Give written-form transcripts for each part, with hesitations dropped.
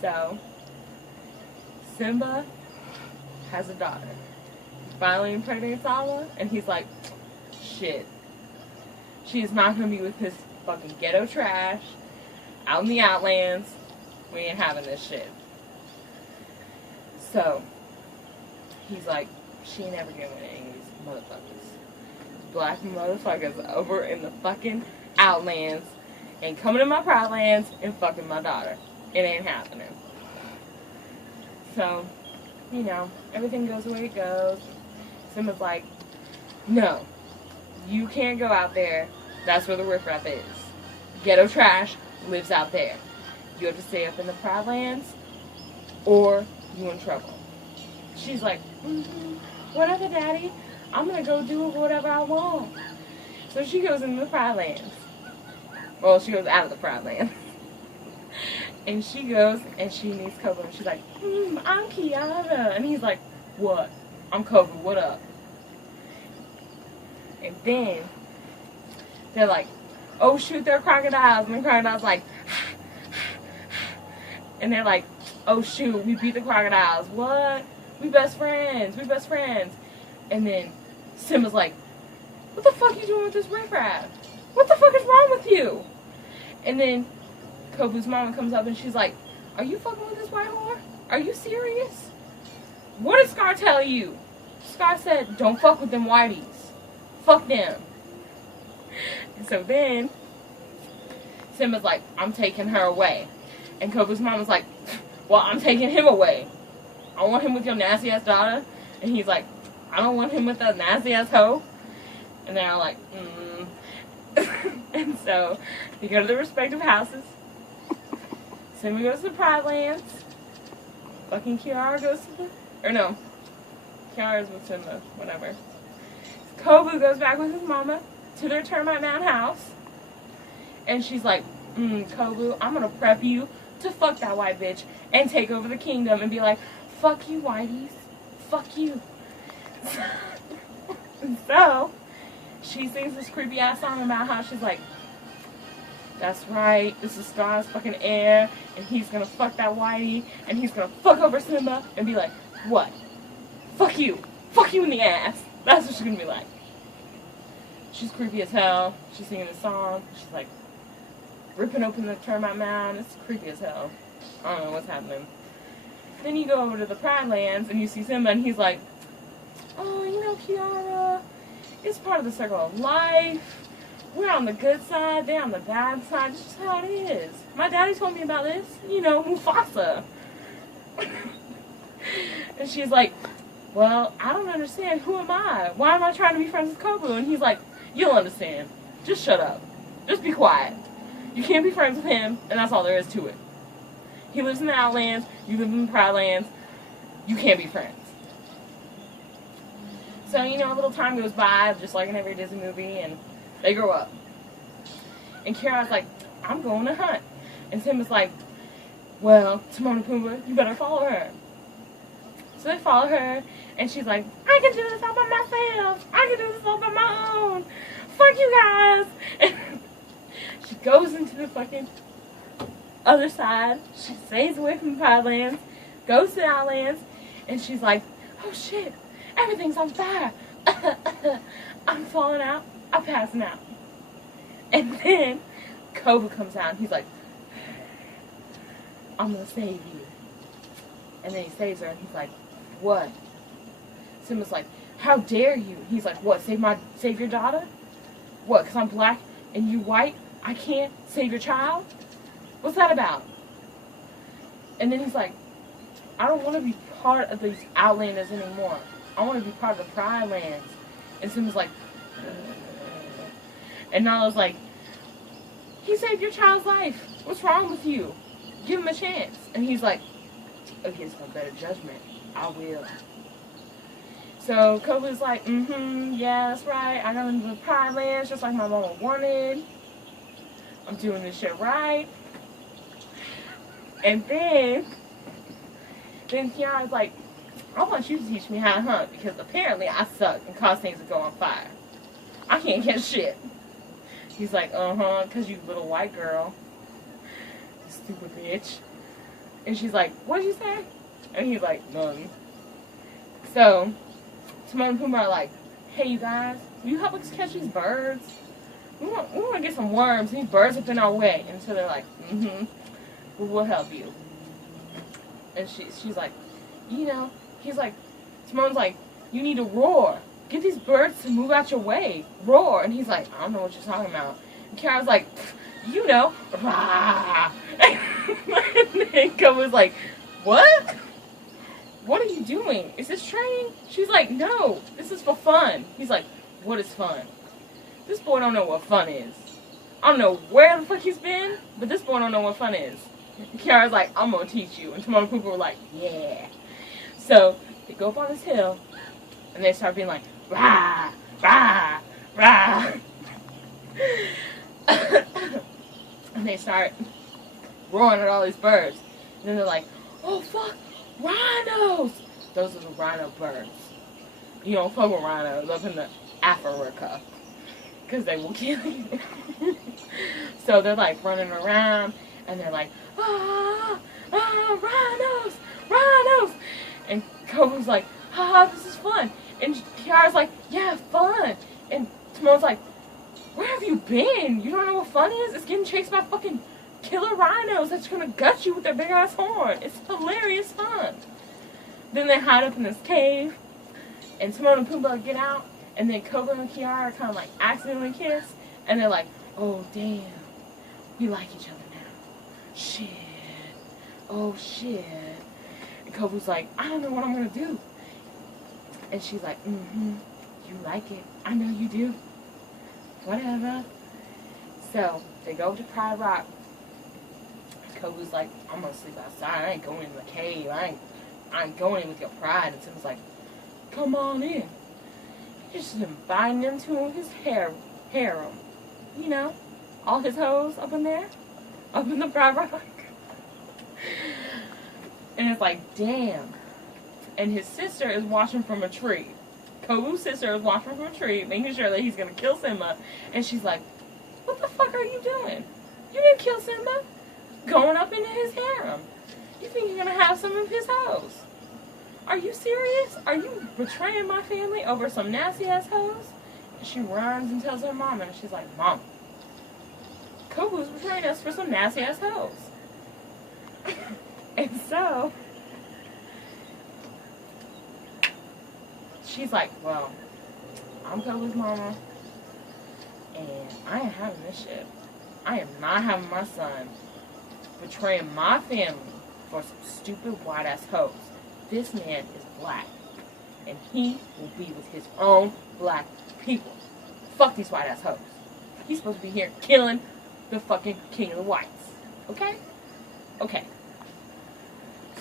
So, Simba has a daughter. Finally impregnates Sala, and he's like, shit. She is not going to be with his fucking ghetto trash out in the Outlands. We ain't having this shit. So, he's like, she ain't never getting with any of these motherfuckers. Black motherfuckers over in the fucking Outlands and coming to my Pride Lands and fucking my daughter. It ain't happening. So, you know, everything goes the way it goes. Simba's like, no, you can't go out there. That's where the riffraff is. Ghetto trash lives out there. You have to stay up in the Pride Lands or you in trouble. She's like, whatever, Daddy. I'm going to go do whatever I want. So she goes into the Pride Lands. Well, she goes out of the Pride Lands. And she goes and she meets Kobu. And she's like, I'm Kiara. And he's like, what? I'm Kobu. What up? And then they're like, oh, shoot, they're crocodiles. And the crocodile's like, and they're like, oh, shoot, we beat the crocodiles. What? We best friends. We best friends. And then Simba's like, what the fuck are you doing with this riffraff? What the fuck is wrong with you? And then Kobu's mama comes up and she's like, are you fucking with this white whore? Are you serious? What did Scar tell you? Scar said, don't fuck with them whiteys. Fuck them. And so then Simba's like, I'm taking her away. And Kobu's mama's like, well, I'm taking him away. I want him with your nasty ass daughter. And he's like, I don't want him with that nasty ass hoe. And they're like, And so they go to their respective houses. Simba goes to the Pride Lands. Fucking Kiara goes to the... Or no. Kiara's with Simba. Whatever. Kobu goes back with his mama to their Termite Mound house. And she's like, Kobu, I'm gonna prep you to fuck that white bitch and take over the kingdom and be like, fuck you, whiteys. Fuck you. So, she sings this creepy ass song about how she's like, that's right, this is Scar's fucking heir, and he's gonna fuck that whitey, and he's gonna fuck over Simba, and be like, what? Fuck you in the ass. That's what she's gonna be like. She's creepy as hell. She's singing this song. She's like, ripping open the Termite Mound. It's creepy as hell. I don't know what's happening. Then you go over to the Pride Lands, and you see Simba, and he's like, oh, you know, Kiara, it's part of the circle of life. We're on the good side, they're on the bad side. This is how it is. My daddy told me about this. You know, Mufasa. And she's like, well, I don't understand. Who am I? Why am I trying to be friends with Kobu? And he's like, you'll understand. Just shut up. Just be quiet. You can't be friends with him, and that's all there is to it. He lives in the Outlands. You live in the Pride Lands. You can't be friends. So, you know, a little time goes by, just like in every Disney movie, and they grow up. And Kiara's like, I'm going to hunt. And Simba's like, well, Timon and Pumbaa, you better follow her. So they follow her, and she's like, I can do this all by myself. I can do this all by my own. Fuck you guys. And she goes into the fucking other side. She stays away from the Pride Lands, goes to the Outlands, and she's like, oh shit, everything's on fire. I'm falling out. I'm passing out. And then Kobu comes out, and he's like, I'm gonna save you. And then he saves her, and he's like, what? Simba's like, how dare you? He's like, what, save your daughter? What, because I'm black and you white? I can't save your child? What's that about? And then he's like, I don't want to be part of these Outlanders anymore. I want to be part of the Pride Lands. And Simba's like, and Nala's like, he saved your child's life. What's wrong with you? Give him a chance. And he's like, against my better judgment, I will. So Kobu's like, yeah, that's right. I got into the Pride Lands just like my mama wanted. I'm doing this shit right. And then Kiara's like, I want you to teach me how to hunt because apparently I suck and cause things to go on fire. I can't catch shit. He's like, because you little white girl. Stupid bitch. And she's like, what'd you say? And he's like, none. So, Timon and Pumbaa are like, hey, you guys, will you help us catch these birds? We want to get some worms. These birds have been our way. And so they're like, we'll help you. And she's like, you know, he's like, Timon's like, you need to roar. Get these birds to move out your way. Roar. And he's like, I don't know what you're talking about. And Kiara's like, you know, rah. And then Kobu's like, what? What are you doing? Is this training? She's like, no, this is for fun. He's like, what is fun? This boy don't know what fun is. I don't know where the fuck he's been, but this boy don't know what fun is. And Kiara's like, I'm gonna teach you. And Timon and Pumbaa were like, yeah. So they go up on this hill, and they start being like, rah, rah, rah. And they start roaring at all these birds. And then they're like, oh fuck, rhinos! Those are the rhino birds. You don't fuck with rhinos up in the Africa, because they will kill you. So they're like running around, and they're like, rhinos, rhinos! And Kobu's like, haha, this is fun. And Kiara's like, yeah, fun. And Timon's like, where have you been? You don't know what fun is? It's getting chased by fucking killer rhinos that's gonna gut you with their big ass horn. It's hilarious fun. Then they hide up in this cave, and Timon and Pumbaa get out, and then Kobu and Kiara kind of like accidentally kiss, and they're like, oh damn, we like each other now. Shit. Oh shit. And Kobu's like, I don't know what I'm gonna do. And she's like, you like it. I know you do. Whatever. So, they go to Pride Rock. Kobu's like, I'm gonna sleep outside. I ain't going in the cave. I ain't going in with your pride. And Tim's like, come on in. He's just inviting them to his harem. You know, all his hoes up in there. Up in the Pride Rock. And it's like, damn. And his sister is watching from a tree. Kobu's sister is watching from a tree, making sure that he's going to kill Simba. And she's like, what the fuck are you doing? You didn't kill Simba. Going up into his harem. You think you're going to have some of his hoes? Are you serious? Are you betraying my family over some nasty-ass hoes? And she runs and tells her mom, and she's like, Mom, Kobu's betraying us for some nasty-ass hoes. And so she's like, well, I'm Kobu's mama, and I ain't having this shit. I am not having my son betraying my family for some stupid white-ass hoes. This man is black, and he will be with his own black people. Fuck these white-ass hoes. He's supposed to be here killing the fucking king of the whites. Okay? Okay.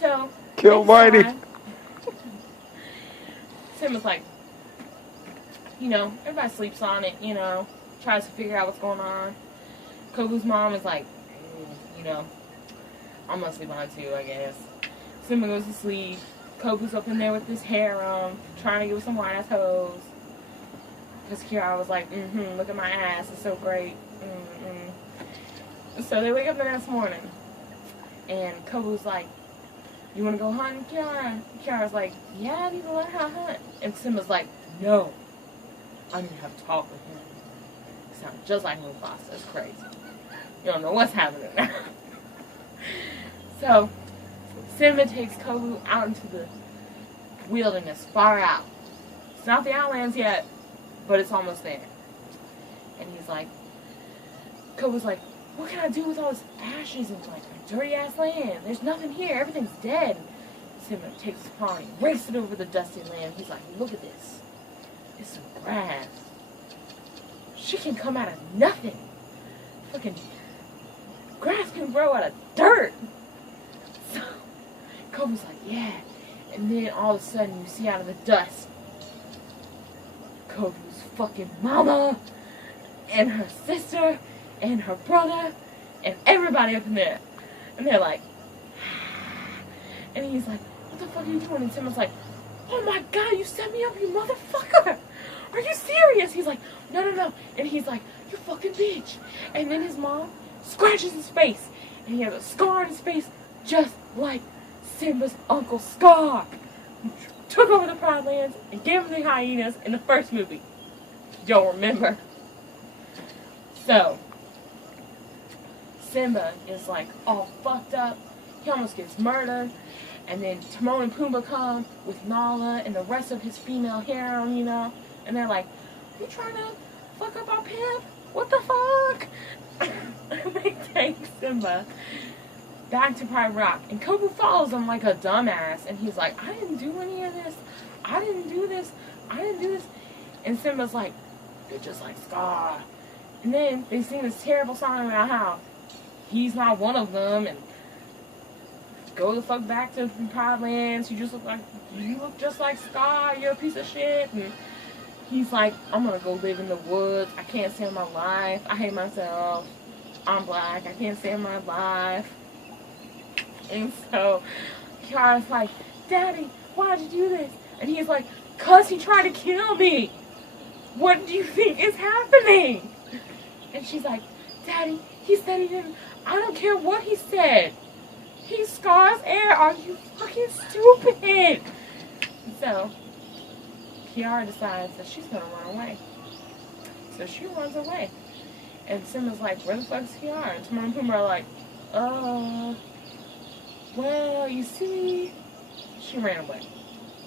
So, kill Whitey. Simba's like, you know, everybody sleeps on it, you know, tries to figure out what's going on. Kobu's mom is like, you know, I'm gonna sleep on it too, I guess. Simba goes to sleep. Kobu's up in there with this harem, trying to get with some white ass hoes. Because Kiara was like, look at my ass, it's so great. So they wake up the next morning, and Kobu's like, you want to go hunting, Kiara? Kiara's like, yeah, I need to learn how to hunt. And Simba's like, no, I need to have a talk with him. It sounds just like Mufasa. It's crazy. You don't know what's happening now. So, Simba takes Kobu out into the wilderness, far out. It's not the Outlands yet, but it's almost there. And he's like, Kobu's like, what can I do with all this ashes and like dirty ass land? There's nothing here. Everything's dead. Simba takes his paw and races it over the dusty land. He's like, look at this. It's some grass. She can come out of nothing. Fucking grass can grow out of dirt. So Kobu's like, yeah. And then all of a sudden you see out of the dust Kobu's fucking mama and her sister and her brother and everybody up in there. And they're like, and he's like, what the fuck are you doing? And Simba's like, oh my god, you set me up, you motherfucker. Are you serious? He's like, no, no, no. And he's like, you fucking bitch. And then his mom scratches his face. And he has a scar on his face just like Simba's Uncle Scar, who took over the Pride Lands and gave them the hyenas in the first movie. Y'all remember? So, Simba is like all fucked up. He almost gets murdered. And then Timon and Pumbaa come with Nala and the rest of his female harem, you know. And they're like, you trying to fuck up our pimp? What the fuck? And they take Simba back to Pride Rock. And Kovu follows him like a dumbass. And he's like, I didn't do any of this. I didn't do this. I didn't do this. And Simba's like, you're just like Scar. And then they sing this terrible song about how he's not one of them. And go the fuck back to Pride Lands. You look just like Scar. You're a piece of shit. And he's like, I'm gonna go live in the woods. I can't stand my life. I hate myself. I'm black. I can't stand my life. And so Kiara's like, Daddy, why'd you do this? And he's like, 'cause he tried to kill me. What do you think is happening? And she's like, Daddy, he said he didn't. I don't care what he said. He's Scar's heir. Are you fucking stupid? So Kiara decides that she's gonna run away. So she runs away. And Simba's like, where the fuck's Kiara? And Timon and Pumbaa are like, well, you see, she ran away.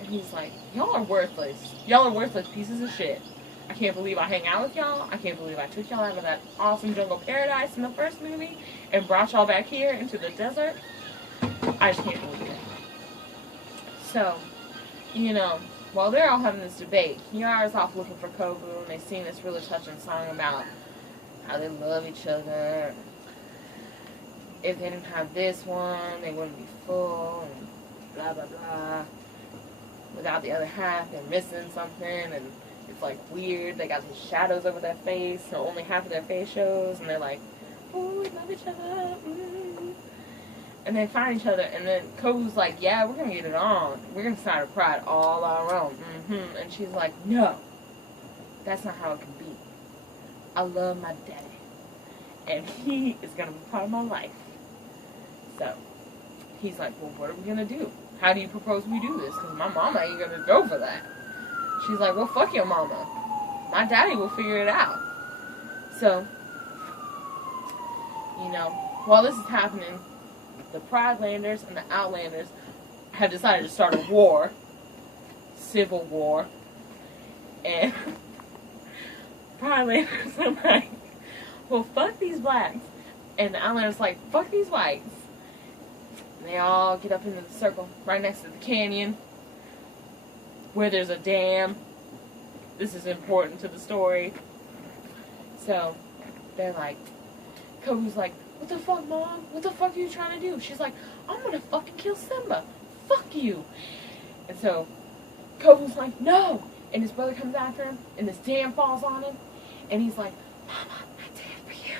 And he's like, y'all are worthless. Y'all are worthless pieces of shit. I can't believe I hang out with y'all. I can't believe I took y'all out of that awesome jungle paradise in the first movie and brought y'all back here into the desert. I just can't believe it. So, you know, while they're all having this debate, Kiara's off looking for Kovu, and they sing this really touching song about how they love each other. If they didn't have this one, they wouldn't be full, and blah, blah, blah. Without the other half, they're missing something, and it's like weird. They got these shadows over their face, so only half of their face shows, and they're like, oh, we love each other. And they find each other, and then Kovu's like, yeah, we're going to get it on. We're going to start a pride all our own. And she's like, no, that's not how it can be. I love my daddy, and he is going to be part of my life. So he's like, well, what are we going to do? How do you propose we do this? Because my mama ain't going to go for that. She's like, well, fuck your mama. My daddy will figure it out. So, you know, while this is happening, the Pride Landers and the Outlanders have decided to start a war. Civil war. And Pride Landers are like, well, fuck these blacks. And the Outlanders like, fuck these whites. And they all get up into the circle right next to the canyon where there's a dam. This is important to the story. So they're like, Kovu's like, what the fuck, Mom? What the fuck are you trying to do? She's like, I'm gonna fucking kill Simba. Fuck you. And so Kovu's like, no. And his brother comes after him, and this dam falls on him. And he's like, Mama, I did it for you.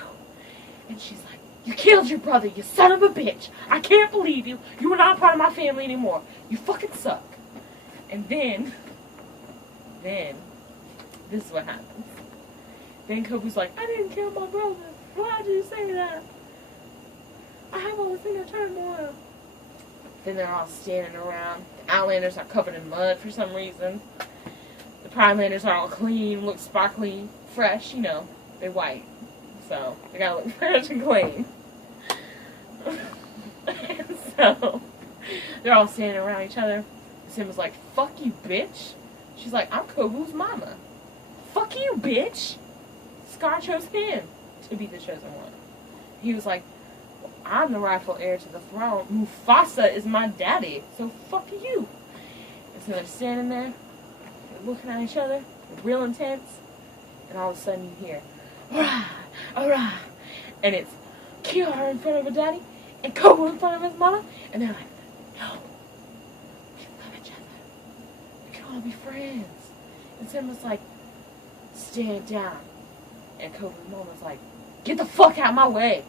And she's like, you killed your brother, you son of a bitch. I can't believe you. You are not part of my family anymore. You fucking suck. And then, this is what happens. Then Kovu's like, I didn't kill my brother. Why'd you say that? I have all the finger turmoil. Then they're all standing around. The Outlanders are covered in mud for some reason. The Pride Landers are all clean, look sparkly, fresh, you know. They're white. So, they gotta look fresh and clean. And so, they're all standing around each other. Simba's like, fuck you, bitch. She's like, I'm Kovu's mama. Fuck you, bitch. Scar chose him to be the chosen one. He was like, well, I'm the rightful heir to the throne. Mufasa is my daddy, so fuck you. And so they're standing there, they're looking at each other, they're real intense, and all of a sudden you hear, hurrah, hurrah, and it's Kiara in front of her daddy, and Kovu in front of his mama, and they're like, no, we love each other. We can all be friends. And Simba's like, stand down. And Kovu's mama's like, get the fuck out of my way.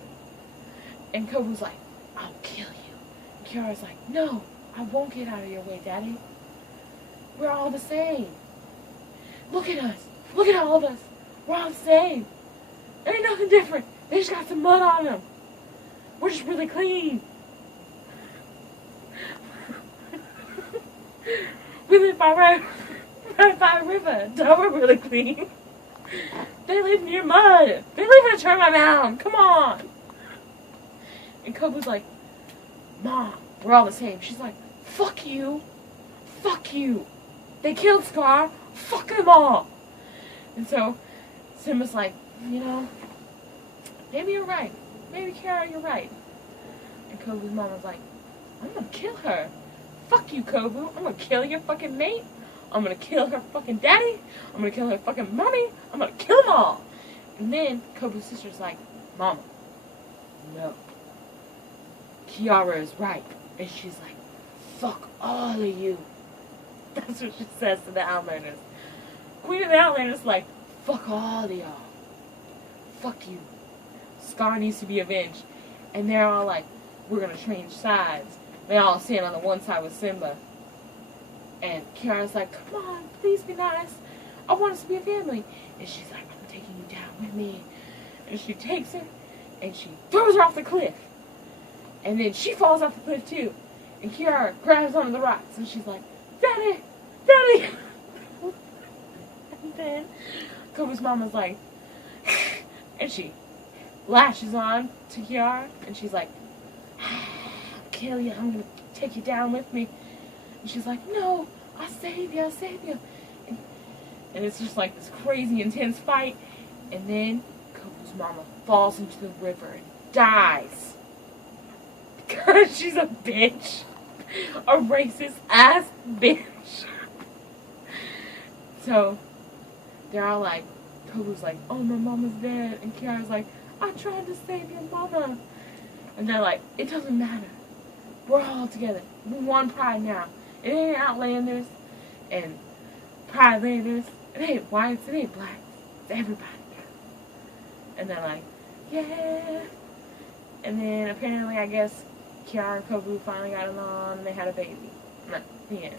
And Kovu's like, I'll kill you. And Kiara's like, no, I won't get out of your way, Daddy. We're all the same. Look at us. Look at all of us. We're all the same. There ain't nothing different. They just got some mud on them. We're just really clean. We live by right by a river. Duh, we're really clean. They live near mud. They live in a termite mound. Come on. And Kobu's like, Mom, we're all the same. She's like, fuck you. Fuck you. They killed Scar. Fuck them all. And so Simba's like, you know, maybe you're right. Maybe, Kiara, you're right. And Kobu's mom was like, I'm gonna kill her. Fuck you, Kobu. I'm gonna kill your fucking mate. I'm gonna kill her fucking daddy. I'm gonna kill her fucking mommy. I'm gonna kill them all. And then Kobu's sister's like, Mama, no. Kiara is right. And she's like, fuck all of you. That's what she says to the Outlanders. Queen of the Outlanders is like, fuck all of y'all. Fuck you. Scar needs to be avenged. And they're all like, we're gonna change sides. They all stand on the one side with Simba. And Kiara's like, come on, please be nice. I want us to be a family. And she's like, I'm taking you down with me. And she takes her and she throws her off the cliff. And then she falls off the cliff too. And Kiara grabs onto the rocks and she's like, Daddy! Daddy! And then Kobu's mama's like, and she lashes on to Kiara and she's like, I'll kill you, I'm gonna take you down with me. And she's like, no, I'll save you, I'll save you. And it's just like this crazy intense fight. And then Kobu's mama falls into the river and dies. Because she's a bitch. A racist ass bitch. So they're all like, Kobu's like, oh, my mama's dead. And Kiara's like, I tried to save your mama. And they're like, it doesn't matter. We're all together. We're one pride now. It ain't Outlanders and Pridelanders. It ain't whites. It ain't blacks. It's everybody. And they're like, yeah. And then apparently, I guess, Kiara and Kobu finally got along and they had a baby. The end.